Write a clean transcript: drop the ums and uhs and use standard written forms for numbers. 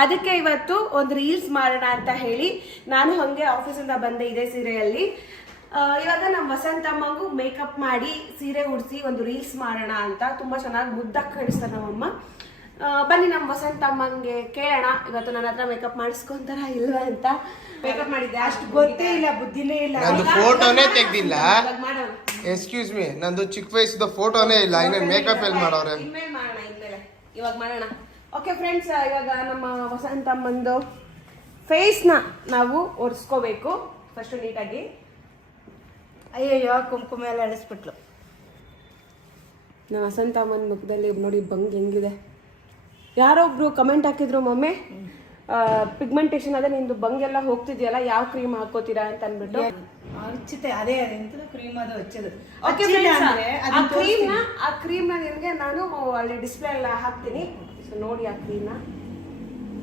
ಅದಕ್ಕೆ ಇವತ್ತು ಒಂದು ರೀಲ್ಸ್ ಮಾಡೋಣ ಅಂತ ಹೇಳಿ ನಾನು ಹಂಗೆ ಆಫೀಸಿಂದ ಬಂದೆ ಇದೇ ಸೀರೆಯಲ್ಲಿ. ಇವಾಗ ನಮ್ಮ ವಸಂತಮ್ಮಂಗೂ ಮೇಕಪ್ ಮಾಡಿ ಸೀರೆ ಉಡಿಸಿ ಒಂದು ರೀಲ್ಸ್ ಮಾಡೋಣ ಅಂತ. ತುಂಬಾ ಚೆನ್ನಾಗಿ ಮುದ್ದಾಗಿ ಕಾಣಿಸ್ತಾರೆ ನಮ್ಮಮ್ಮ. ಬನ್ನಿ ನಮ್ಮ ವಸಂತಮ್ಮಂಗೆ ಕೇಳೋಣ ಇವತ್ತು ನನ್ನ ಹತ್ರ ಮೇಕಪ್ ಮಾಡಿಸ್ಕೊಂತಾರ ಇಲ್ವಾ ಅಂತ. ಮೇಕಪ್ ಮಾಡಿದ್ದೆ ಅಷ್ಟು ಗೊತ್ತೇ ಇಲ್ಲ, ಬುದ್ಧಿನೇ ಇಲ್ಲ. ನಂದು ಫೋಟೋನೇ ತೆಗ್ದಿಲ್ಲ. ಎಕ್ಸ್ಕ್ಯೂಸ್ ಮೀ, ನಂದು ಚಿಕ್ಕ ವಯಸ್ಸದ ಫೋಟೋನೇ ಇಲ್ಲ. ಇನ್ನ ಮೇಕಪ್ ಎಲ್ಲಿ ಮಾಡೋರೆ? ಇನ್ಮೇಲೆ ಮಾಡೋಣ, ಇವಾಗ ಮಾಡೋಣ. ಓಕೆ ಫ್ರೆಂಡ್ಸ್, ಇವಾಗ ನಮ್ಮ ವಸಂತಮ್ಮಂದು ಫೇಸ್ನ ನಾವು ಒರೆಸ್ಕೋಬೇಕು ಫಸ್ಟ್ ನೀಟಾಗಿ. ಅಯ್ಯಯ್ಯೋ, ಕುಂಕುಮ ಎಲ್ಲ ಎಳಿಸ್ಬಿಟ್ಲು. ನಮ್ಮ ವಸಂತಮ್ಮನ ಮುಖದಲ್ಲಿ ನೋಡಿ ಬಂಗ್ ಹೆಂಗಿದೆ. ಯಾರೊಬ್ರು ಕಮೆಂಟ್ ಹಾಕಿದ್ರು, ಮಮ್ಮಿ ಪಿಗ್ಮೆಂಟೇಷನ್ ಅದೇ ನಿಂದು ಬಂಗೆಲ್ಲ ಹೋಗ್ತಿದ್ಯಲ್ಲ, ಯಾವ ಕ್ರೀಮ್ ಹಾಕೋತೀರಾ ಅಂತ ಅಂದ್ಬಿಟ್ಟು. ಹಚ್ಚಿತೆ ಅದೇ ಕ್ರೀಮ್ ಅದು ಹಚ್ಚೋದು. ಆ ಕ್ರೀಮ್ನ ನಿಮಗೆ ನಾನು ಅಲ್ಲಿ ಡಿಸ್ಪ್ಲೇ ಎಲ್ಲ ಹಾಕ್ತೀನಿ. ಸೊ ನೋಡಿ ಆ ಕ್ರೀಮ್ನ.